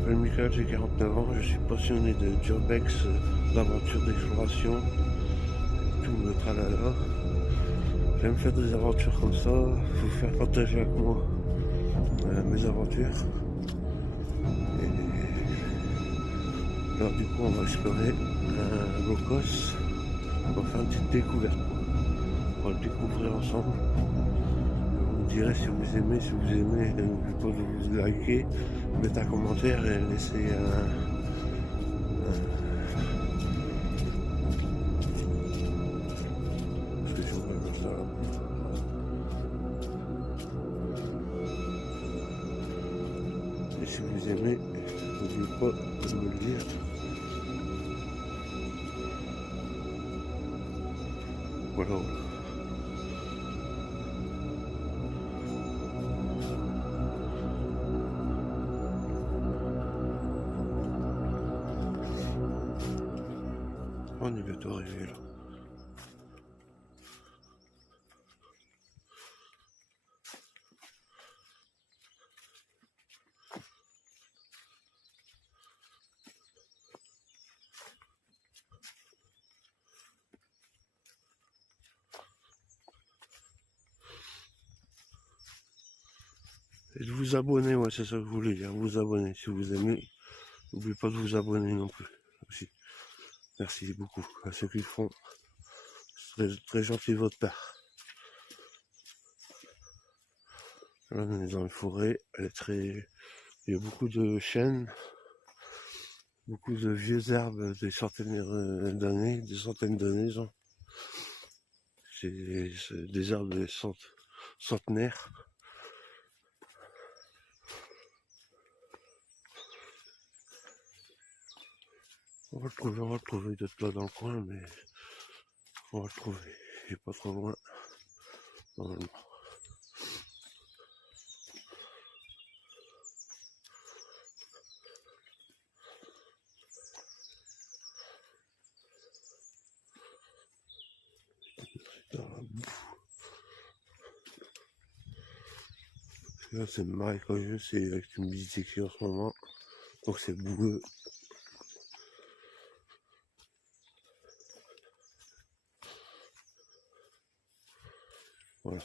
m'appelle Michael, j'ai 49 ans, je suis passionné de Urbex, d'aventure, d'exploration, tout le tralala. J'aime faire des aventures comme ça, vous faire partager avec moi mes aventures. Et alors du coup on va explorer un Locos, on va faire une petite découverte. On va le découvrir ensemble. Vous me direz si vous aimez, n'oubliez pas de vous liker, mettre un commentaire et laisser parce que je vois comme ça. Et si vous aimez, n'oubliez pas de me le dire. Voilà, voilà. On est bientôt arrivé là. Et de vous abonner, ouais, c'est ça que je voulais dire. Vous abonner si vous aimez. N'oubliez pas de vous abonner non plus. Aussi. Merci beaucoup à ceux qui le font. C'est très, très gentil de votre part. Là, on est dans une forêt. Elle est très. Il y a beaucoup de chênes, beaucoup de vieux arbres, des centaines d'années, genre. C'est des arbres centenaires. On va le trouver d'être là dans le coin, mais on va le trouver. Il n'est pas trop loin, normalement. Là, c'est marécageux, c'est avec une visite en ce moment, donc c'est boueux. Voilà.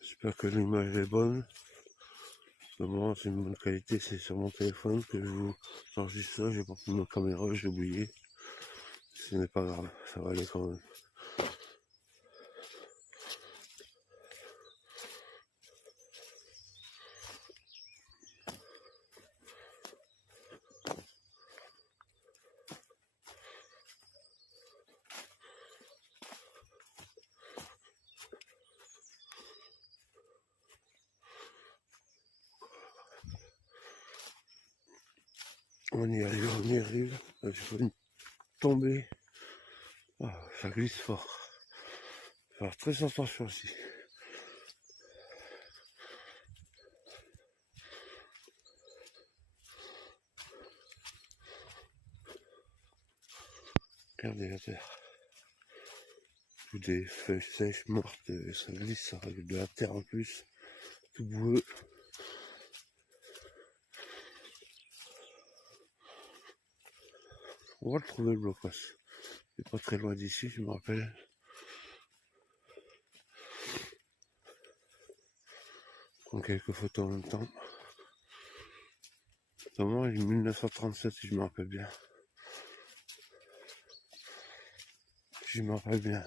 J'espère que l'image est bonne. Vraiment, c'est une bonne qualité, c'est sur mon téléphone que je vous enregistre ça. J'ai pas pris ma caméra, j'ai oublié. Ce n'est pas grave, ça va aller quand même. On y arrive, on y arrive. Je peux tomber. Ah, ça glisse fort. Faut faire très attention aussi. Regardez la terre. Tout des feuilles sèches, mortes, ça glisse, ça avec de la terre en plus. Tout boueux. On va le trouver le blocos. C'est pas très loin d'ici, je me rappelle. Prends quelques photos en même temps. Notamment, il est 1937 si je me rappelle bien. Je me rappelle bien.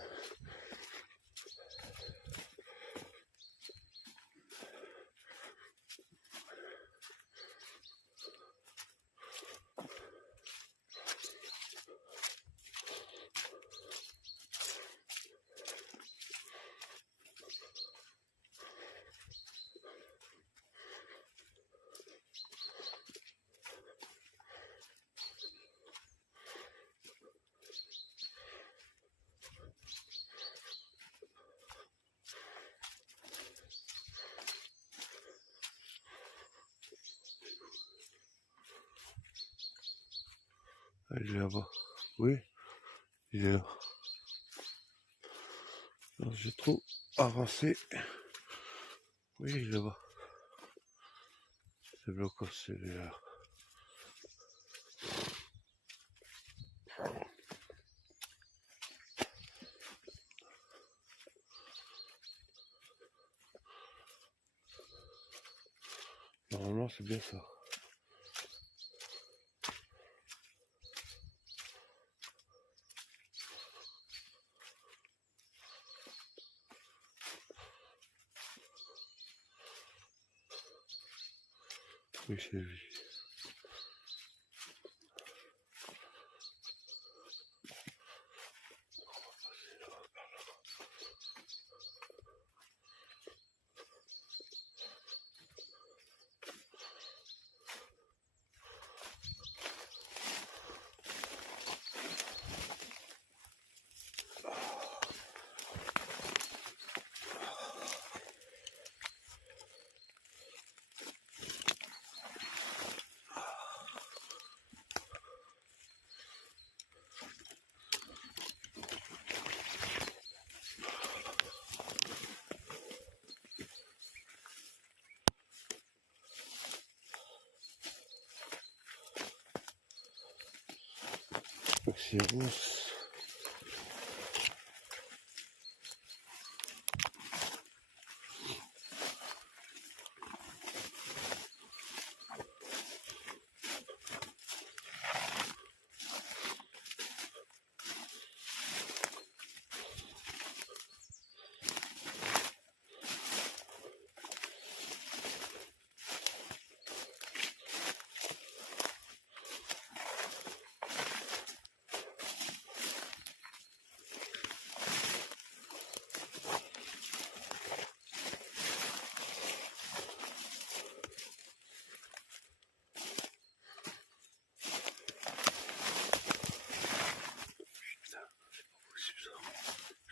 Il est là-bas. Oui, il est là. Alors, j'ai trop avancé. Oui, il est là-bas. C'est bloqué, c'est là. Normalement, c'est bien ça. Oui, c'est lui. C'est rousse.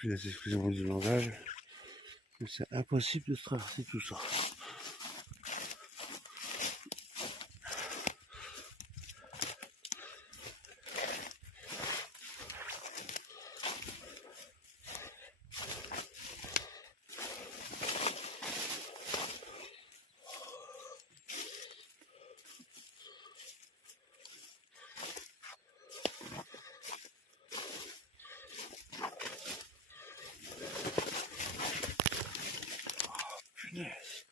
Excusez-moi du langage, mais c'est impossible de traverser tout ça. Punaise.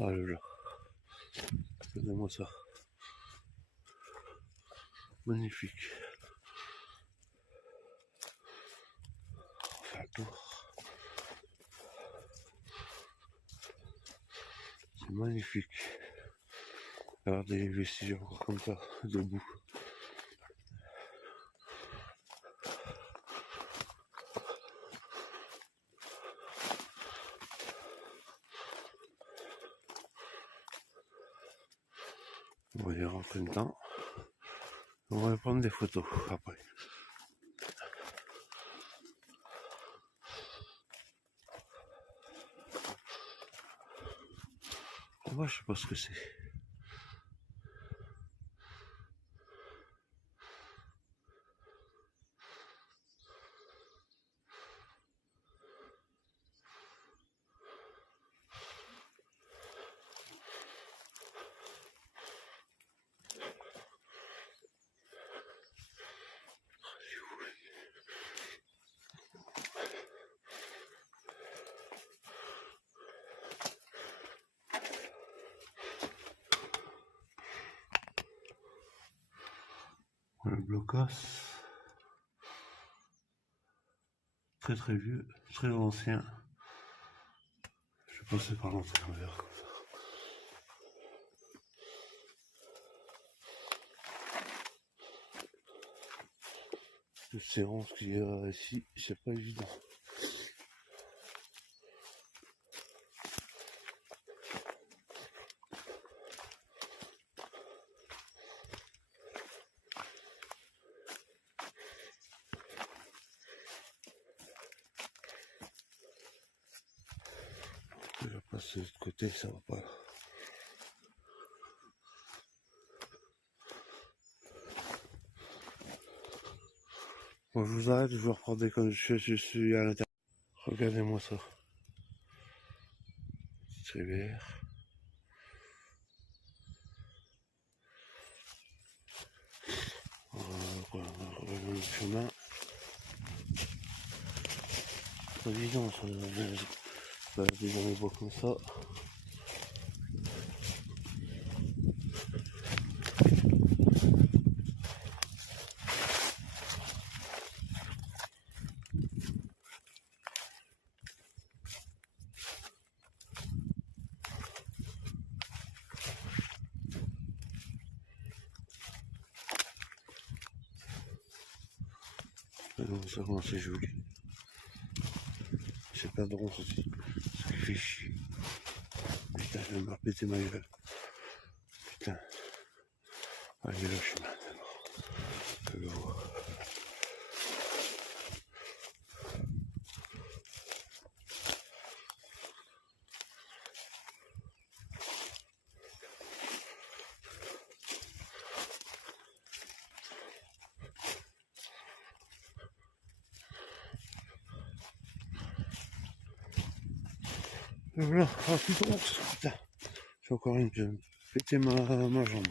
Ah là là. Regardez-moi ça. Magnifique. On va faire le tour. C'est magnifique. Alors des vestiges encore comme ça, debout. On va y rentrer dedans. On va prendre des photos après. Moi, je sais pas ce que c'est. Le blocos. Très très vieux, très ancien. Je vais passer par l'intérieur. Le séance qu'il y a ici, c'est pas évident. Je vais passer de l'autre côté, ça va pas. Bon, je vous arrête, je vous reprends dès que je suis à l'intérieur. Regardez-moi ça. C'est vert. On va le chemin. C'est évident, ça balader dans les bois comme ça. Donc ça commence à jouer. C'est pas drôle aussi. Ça fait chier. Putain, je vais me répéter ma gueule. Putain. Allez, là, je suis maintenant. Je le vois. Et voilà, ah putain, putain. J'ai encore une, je vais me péter ma jambe.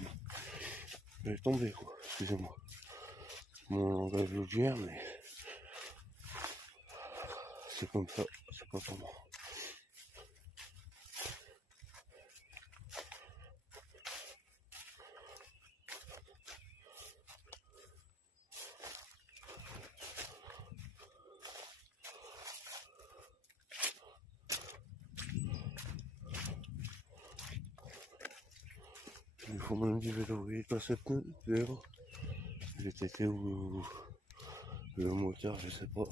Je vais tomber quoi, excusez-moi. Mon langage vulgaire, mais c'est comme ça, c'est pas pour moi. Il faut même du vélo, il passe le pneu, le vélo. Il est été ou le moteur, je sais pas.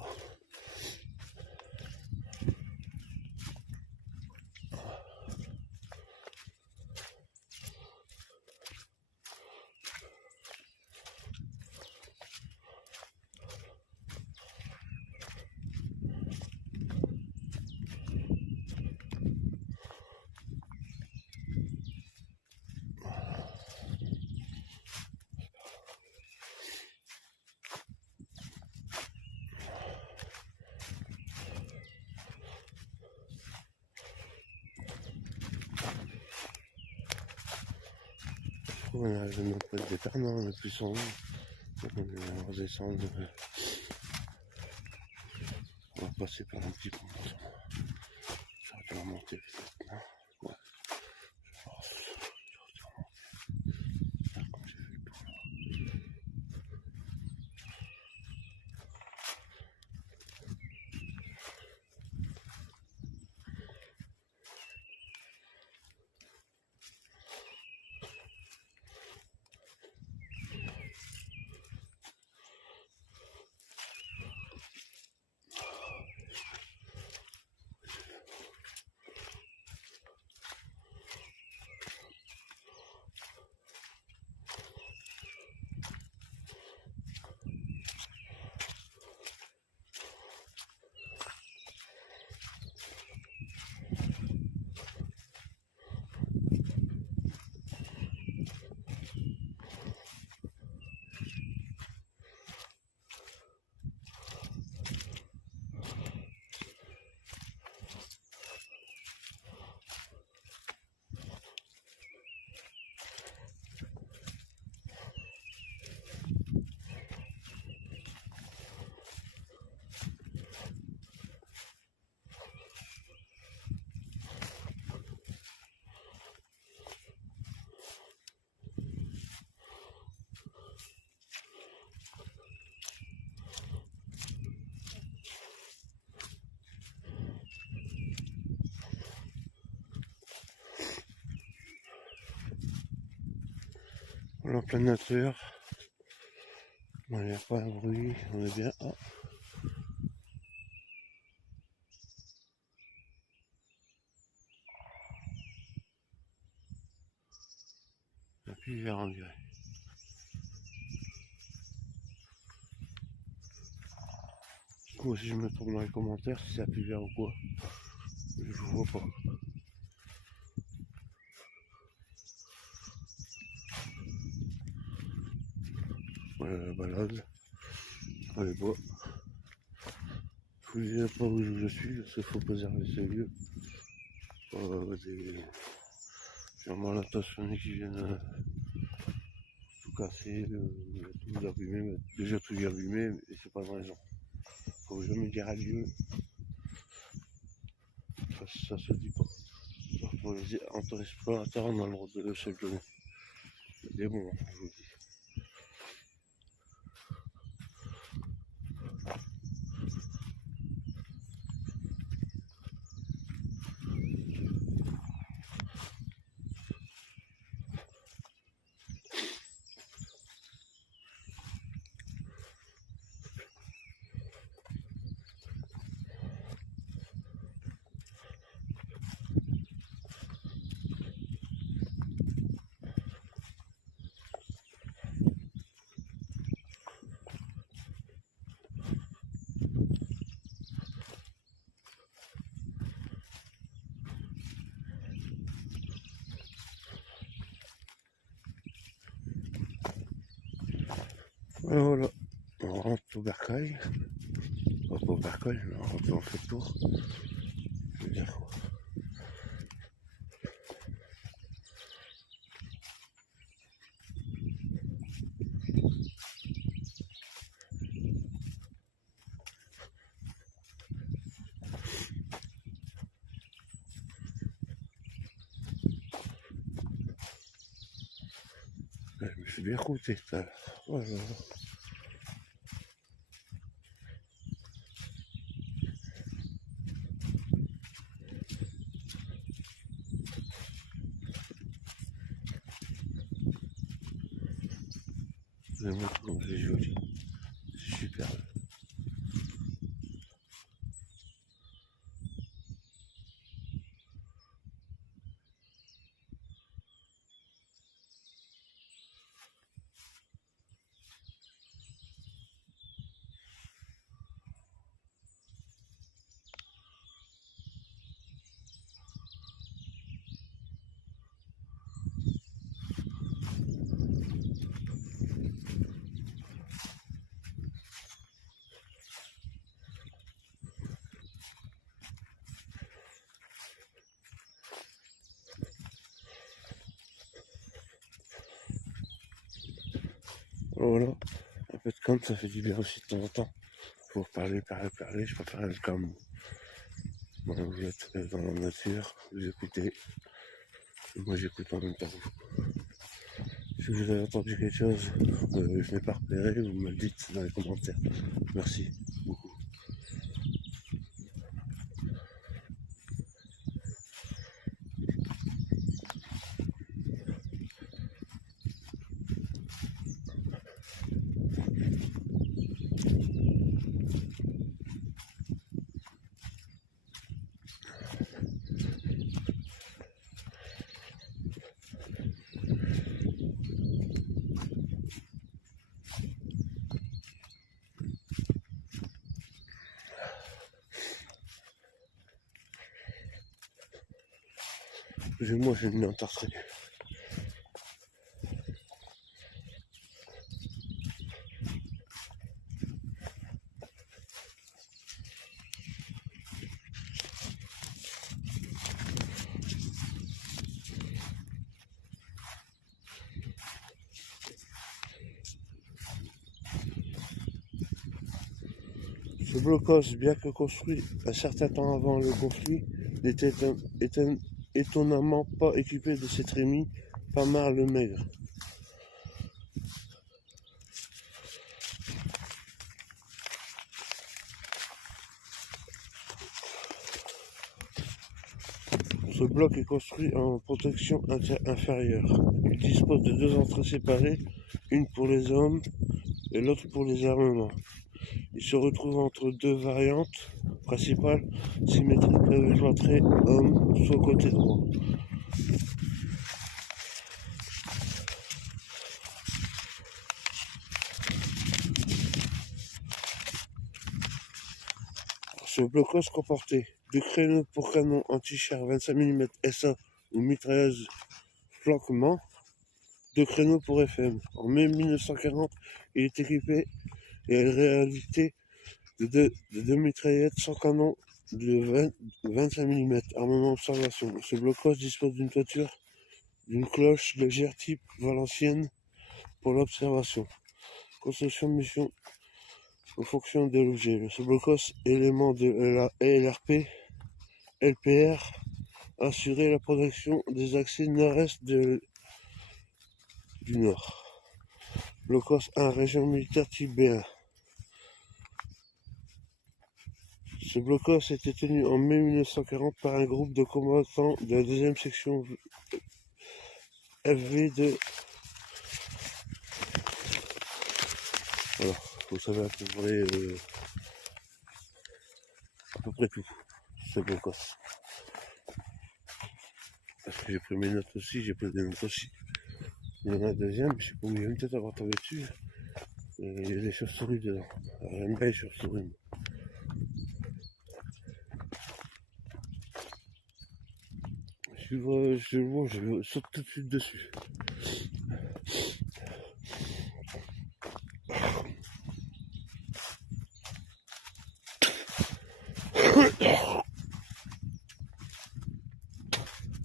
On arrive à notre pote des Pernants, on est plus en haut. On va redescendre. On va passer par un petit pont. Ça va remonter peut-être, non? Ouais. Je pense. Comme j'ai fait le tour là. On est en pleine nature. Il n'y a pas de bruit, on est bien. Ah. Et puis vert on dirait. Moi si je me trompe dans les commentaires si c'est à plus vert ou quoi. Je vois pas. la balade dans les bois. Je vous dirai pas où je suis parce qu'il faut préserver ces lieux. Des gens mal intentionnés qui viennent tout casser, tout abîmer, déjà tout abîmer, et c'est pas de raison. Faut jamais dire adieu, ça se dit pas. Pour les entre explorateurs, on a le droit de se le donner. Mais bon, je vous dis. Et voilà, on rentre au bercail. Pas au bercail, mais on fait le tour. Je veux dire quoi. Je me suis bien compté tout à l'heure. Voilà. Le mot, c'est joli. C'est super. Voilà. Un peu de calme, ça fait du bien aussi de temps en temps. Faut parler, je préfère le calme. Voilà, vous êtes dans la nature, vous écoutez. Et moi j'écoute en même temps. Si vous avez entendu quelque chose, je n'ai pas repéré, vous me le dites dans les commentaires. Merci beaucoup. Excusez-moi, j'ai mis un tartret. Ce blocos, bien que construit un certain temps avant le conflit, n'était étonnamment pas équipé de cette trémie, pas mal le maigre. Ce bloc est construit en protection inférieure. Il dispose de deux entrées séparées, une pour les hommes et l'autre pour les armements. Il se retrouve entre deux variantes principales symétriques avec l'entrée homme soit côté droit. Ce blocos comportait deux créneaux pour canon anti-char 25 mm SA ou mitrailleuse flanquement, 2 créneaux pour FM. En mai 1940, il est équipé et réalité de deux mitraillettes sans canon de 25 mm, armement observation. Ce blocos dispose d'une toiture, d'une cloche légère type valencienne pour l'observation. Construction de mission en fonction de l'objet. Ce blocos, élément de la LRP, LPR, assurer la protection des accès nord-est du nord. Blocos 1, région militaire type B1. Ce blocos était tenu en mai 1940 par un groupe de combattants de la deuxième section FV de... Voilà, vous savez à peu près tout, ce blocos. Parce que j'ai pris mes notes aussi, j'ai pris des notes aussi. Il y en a un deuxième, je sais pas où il vient peut-être avoir tombé dessus. Il y a des chauves-souris dedans. J'aime bien les chauves-souris. Je saute tout de suite dessus.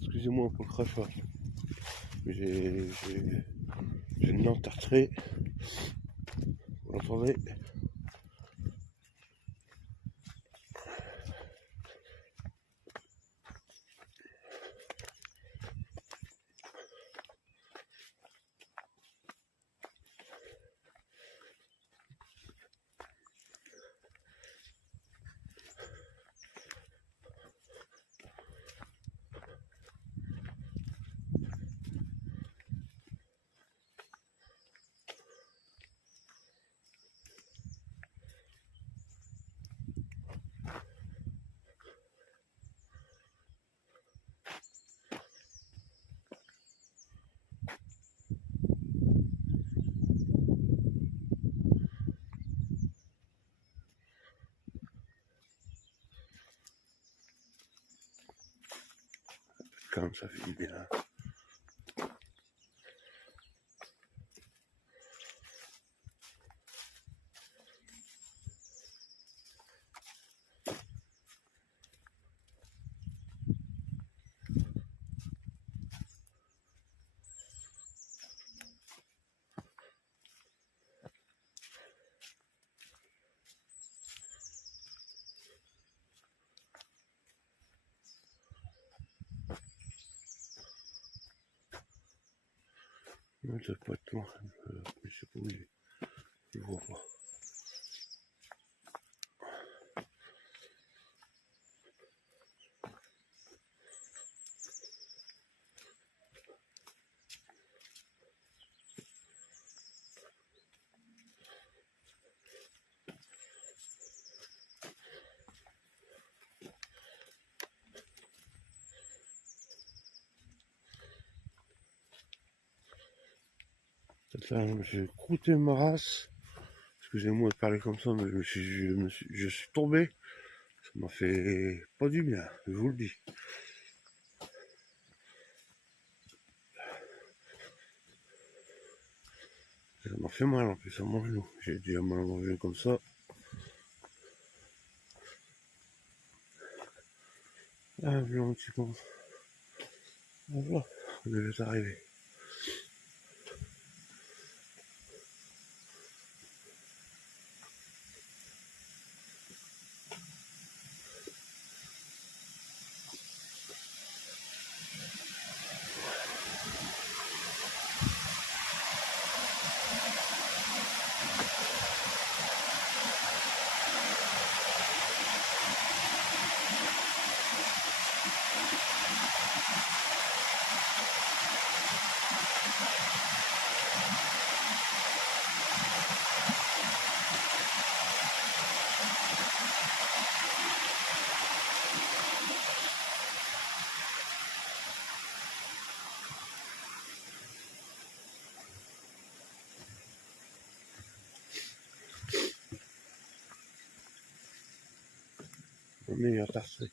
Excusez-moi pour le crachage. J'ai une dent tartrée. Vous l'entendez? Quand même, ça fait du bien. Non, ça peut être loin. Je sais pas où il est. Je vois pas. Peut-être là, j'ai croûté ma race. Excusez-moi de parler comme ça, mais je suis tombé. Ça m'a fait pas du bien, je vous le dis. Ça m'a fait mal en plus à mon genou. J'ai dû mal à mon genou comme ça. Ah, voilà un petit peu. Ah, voilà, on est arrivé. Le meilleur tartré.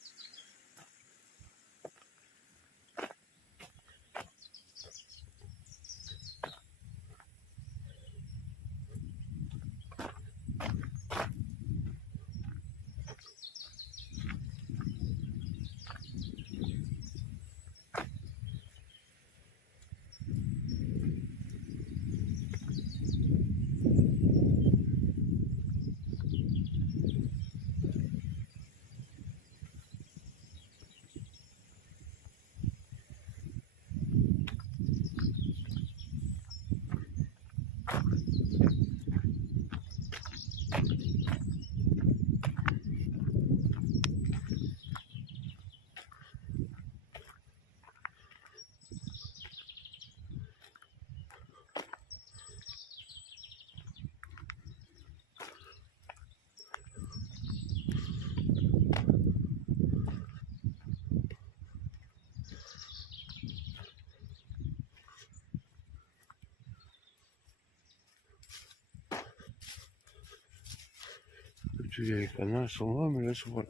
D'habitude, il y a les canards, ils sont là, mais là, ils sont pas là.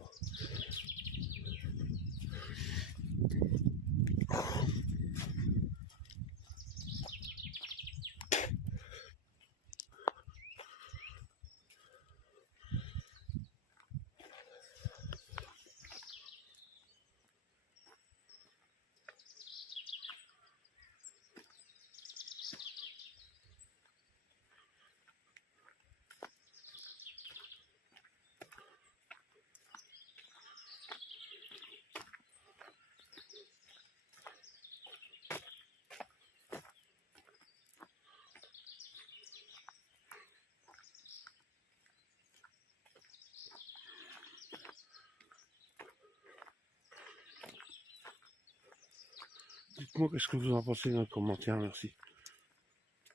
Dites-moi qu'est-ce que vous en pensez dans les commentaires, merci.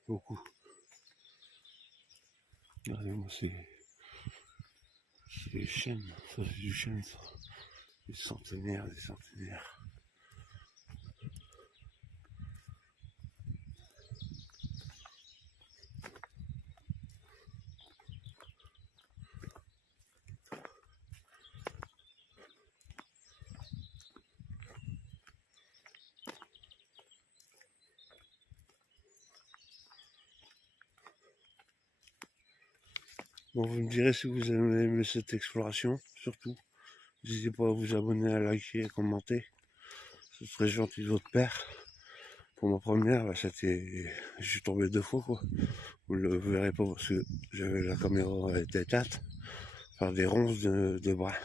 Beaucoup. Regardez-moi, c'est des chênes, ça c'est du chêne, ça. Des centenaires, des centenaires. Bon, vous me direz si vous avez aimé cette exploration, surtout. N'hésitez pas à vous abonner, à liker, à commenter. Ce serait gentil de votre père. Pour ma première, bah, c'était... Je suis tombé 2 fois, quoi. Vous le verrez pas parce que j'avais la caméra éteinte. Faire des ronces de bras.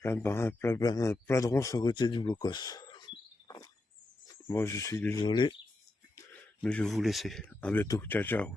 Plein de ronces à côté du blocos. Moi, je suis désolé, mais je vais vous laisser. À bientôt. Ciao, ciao.